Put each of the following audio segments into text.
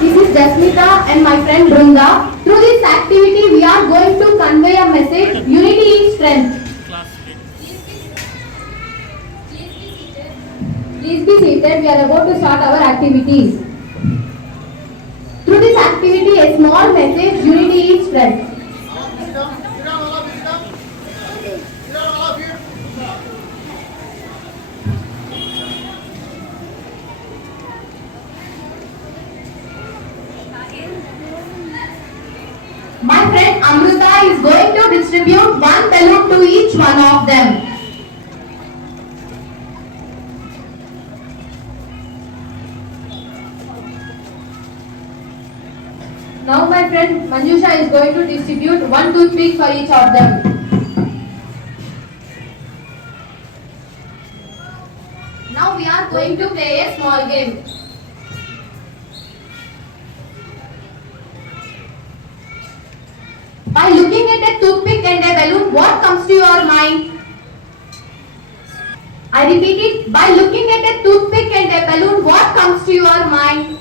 this is Jasmita and my friend Brunda. Through this activity, we are going to convey a message: unity is strength. Please be seated. We are about to start our activities. Through this activity, a small message: unity is strength. My friend Amrita is going to distribute one balloon to each one of them. Now my friend Manjusha is going to distribute one toothpick for each of them. Now we are going to play a small game. By looking at a toothpick and a balloon, what comes to your mind? I repeat it. By looking at a toothpick and a balloon, what comes to your mind?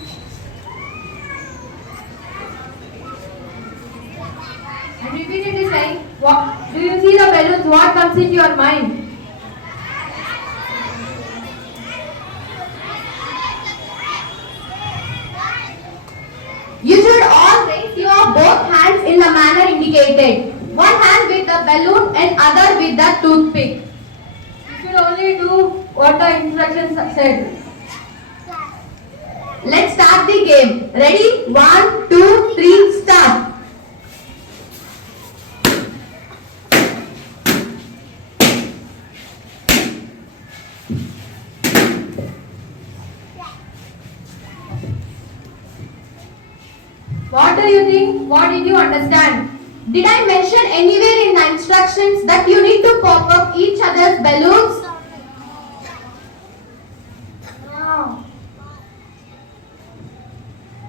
I repeat it this time. What, do you see the balloons? What comes into your mind? You should all raise your both hands in the manner indicated. One hand with the balloon and other with the toothpick. You should only do what the instructions said. Let's start the game. Ready? 1, 2, 3, start. What do you think? What did you understand? Did I mention anywhere in the instructions that you need to pop up each other's balloons? No.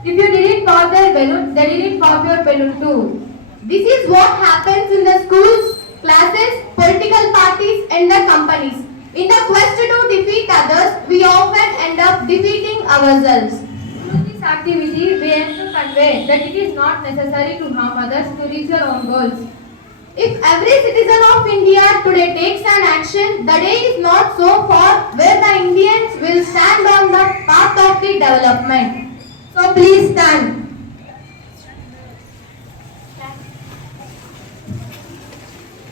If you didn't pop their balloon, they didn't pop your balloon too. This is what happens in the schools, classes, political parties and the companies. In the quest to defeat others, we often end up defeating ourselves. Through this activity, we aim to convey that it is not necessary to harm others to reach your own goals. If every citizen of India today takes an action, the day is not so far where the Indians will stand on the path of the development. So please stand.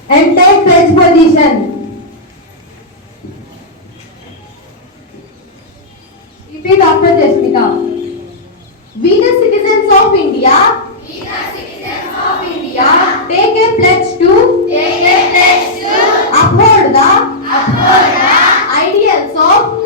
And take pledge position. Repeat after Jasmita. We the citizens of India, take a pledge to uphold the ideals of